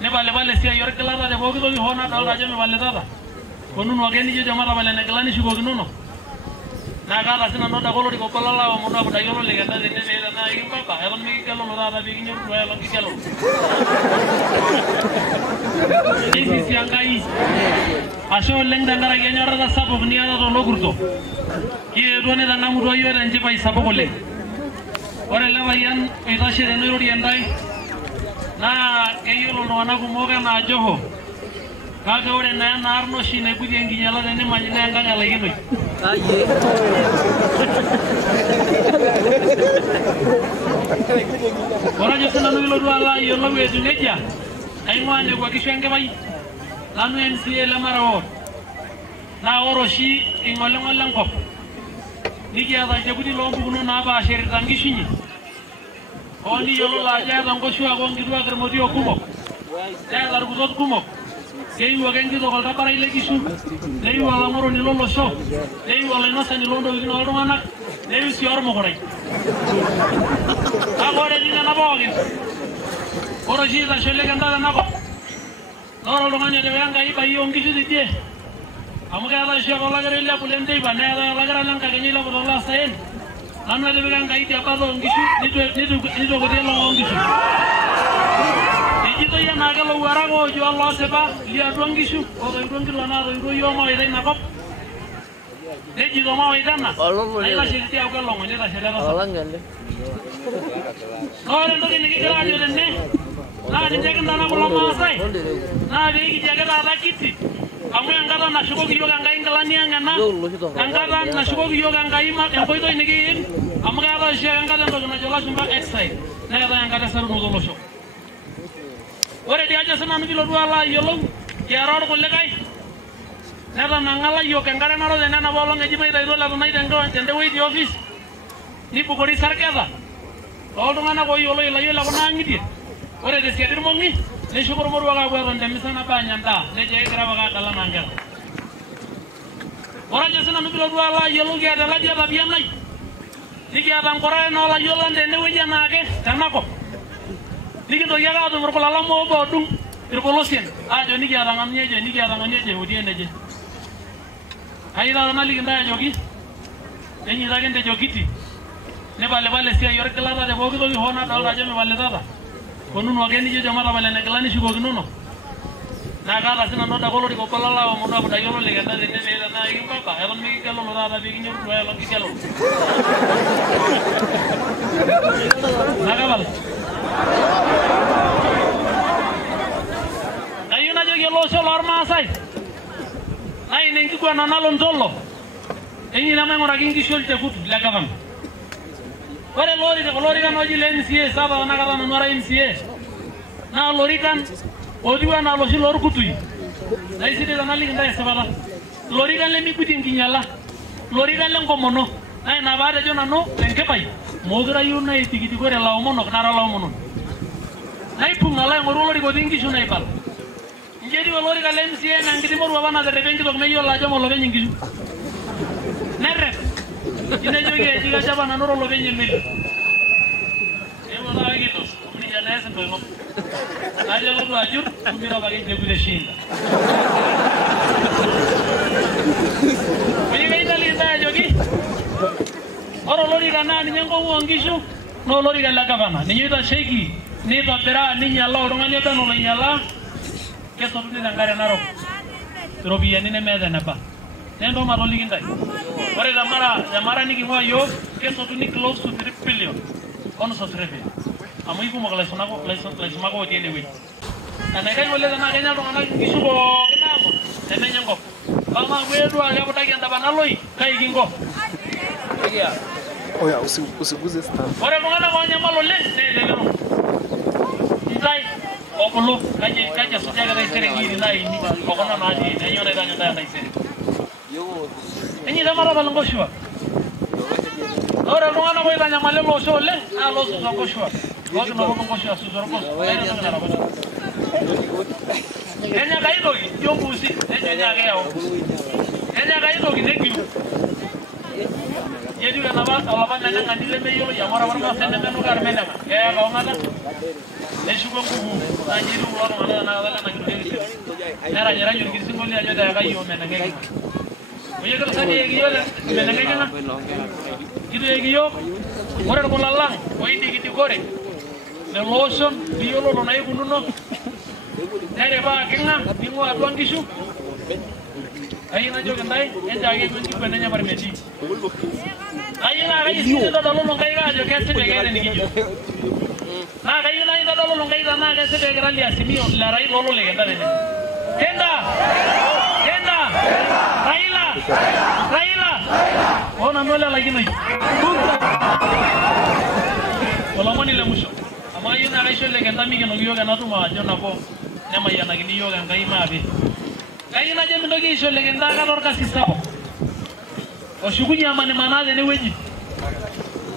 ne bale sia yor kelata de bogi to hona dal rajo me bale tata konun wageni je jamara bale ne kelani shugo ginono na kala sina no da kolori ko kolala o mona buda yoro le ganda de ne na igi papa elon mi kelo no da bi nyor do elon ki kelo isi siangai asho leng dangara genyora da sabog ni ada do logurto ki do ne da namu do yore nje pai sabog le ore le bayan ita shede no yori andai na keyolo no na kumoga na joho kaga ore na arno shine kuje nginyala de ne manyina nganga la yino aye ora jesana no lo ala yolo we duneja ay ngwane kwa kishenge bai lanu MCA la marawo na oroshi ingolongolan ko niki ada jebudi lombu kuno na ba sheri tangishinyi oni yolo la ja dango shua gongi dua kermodi okumo ya dar gudot kumo sei wagengi do kalta para ile kisu nei wala moro ni lolo sho nei wala no sani londo ni oldo mana nei si ormo korai agora ni na bogin ora ji da shele ganda na ko ora lo ngani de yanga iba yongi su ditie amuga da shia ko lagare illa pulende iba ne da lagara lang ka genila ko la saen nanu de yanga iti apa do ngisu ni do ko de lo ngisu Ito ya nagalo warago jo Allah seba liya duangisu o do duangilo na do yo ma ida na kop Deji do ma ida na ai la shirti au kalongo ni la shela ba olangale Ore ndo ni kira jo denne na ni jaga na ko ma sai na be ki jaga da kiti amu angara na shugo yo ganga ingalani angana angara na shugo yo ganga ima ko ito ni ki amu ga ba shega ngada ndo na jola sumba exai na ga ngada saru no do sho ore dia aja sana ngi lo dua yolo keror ko legai nada nangala yo kangare naro de nana bolong eji mai dai dola mai dengo tende wi di office ni bugori sarkada todo ngana ko yolo ila yo la bana ngi di ore de siadir mongi ne shukuru moru waga ko ronde misana ba nyanda ne je gra waga dala nangal ora aja sana ngi lo dua yolo ge ada la dia ba biam nai digi ada ngora no la yolo de ne wi jana ke tanako Niki to yaga do ko la mo bo dum ir ko losien a jo niki ada ngamnye je niki ada ngamnye je hodi ene je ai da na ligi nda jogi enyi da gente jogiti ne bale sia yor kelata de bogi do hona dal rajo me bale dada konun wageni je jamara bale ne kelani shugo ginono na kala sina no da kolori ko kolala o mona buda yoro le ganda de ne na igi papa elon mi kelo no da bi nyor do elon ki kelo nagabal Ayuna jo yolo so lorma sai. Ai nengi ko na nalon tollo. Enyi na mai ngora gingi sholte fut la kavam. Ore lori kan oji len MCA saba na kala na mara MCA. Na lori kan odiwa na lo si lor kutui. Dai side na lingi ndai sabala. Lori kan le mi kutin kinyala. Lori kan len ko mono. Ai na bare jo na no lenke pai. Mogra yuna itigiti gore la omono kana la omono. Nai punga la ngoro lori ko dingi shuna ipal. Jadi lori ka MCA ngangiti moru bana de rebengi to meyo la jamo lo bengi ngisu. Nerre. Ine joge jiga jaba na noro lo bengi mil. Emo da gitu. Ni ya nesen to no. Aja lo ajur kumira bagi de gude shinda. Ni ngai dali da jogi. Oro lori kana ni nyango ngisu. No lori ka la kabana. Ni yuta sheki. Ni to tera ni nyala orongani ta no nyala. Keso tu ni ngare naro. Robia ni ne meda na ba. Nendo maro ligindai. Ore jamara ni kimwa yo keso tu ni close to 3 billion. Ono so treve. Amu iku mo kala ko tiene wi. Na kai wole na kenya ro na kisu ko kenamo. Teme nyango. Kama wedu aga botaki anda banaloi kai kingo. Iya. Oh ya usiguze stand. Ore mwana kwa nyamalo le le. Ndai okolo kaje sojaga dai serengiri nai ni okona maji enyone danyo dai sere. Yo. Enyi damara balongo shwa. Ora mwana kwa danya malelo so le a lo so ngo shwa. Godo no ngo shwa su zoroko. Enya kai do yo busi enya ga yao. Enya kai do gideki. Jadi kan apa? Kalau apa nanya ngandile meyo ya mora-mora sende menu kar menanga. Ya kau ngata. neshuko nguvu najiru kulo tung'anak tanakata lena kitoria neranyerany orkisingoli ajo teekai omeneng'eki oye kitusadi ekiyiok meneng'eki ena kitu ekiyiok ore irkula lang oidikidikore lelo oshon liyiololo naikununo neripaa king'a ning'ua atua nkishu ayieu najoki ntae enchaake epuo enkikwen enye parmeti ayieu naa kayieu sii nitodolulu nkaik ajo kesipa keeta enikijo naa kayieu naa nitodolulu nkaik tenaa kesipa ekira liasimio lerai loololekenda tene Kenda Raila nanu ele laikinoi olomoni le musho amu ayieu naa kaisho lekenda mikenoki yiok ena tumo ajo nabo nemayianakini yiok Enkai maape kayieu najo mintoki aisho lekenda kata orkasi sapuk oshukunye amanimanaa tenewueji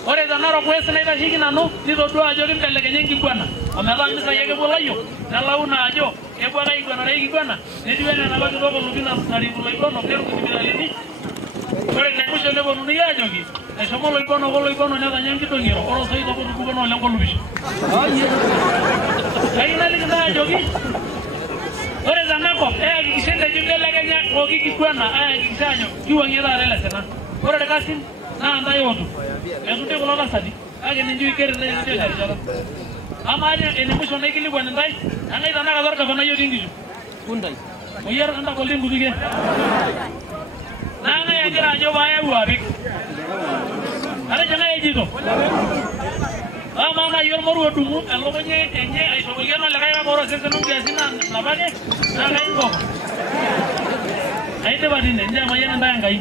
ore tenarok West naitasheki nanu nitodua ajo kimbelekenya enkiguana ometaa misai ake epuo layiok nelau naa ajo kepuo ake aiguanare enkiguana netiu enaa enapa kitok olupi nariku loibonok neruku sipitalini ore temusho neponunui ajoki eshomo loibonok netanya enkidong'ero ore osoit otupukuno oleng kolupisho kayieu naliki ntae ajoki ore tenakop eyakikisha entejo imbelekenya pooki kiguana ayakikisha ajo kiwang'ie taata ele sina ore irkasin naa ntae otu mesunde kulo tasati kake ninche oikeri ntae terishata amaa enemusho naikilikuan ntae engae tanakata orgavanai otii nkishu oyiar entagol enkutukie naa ngae egira ajo paayau apik atejo ngae ejito amaa naaji ormoruo odumu elukunya enye aishopoki enolikae kake ore osesen onkiasin naa napa ake naa kainko aidipa tine nche emayian ntae Enkai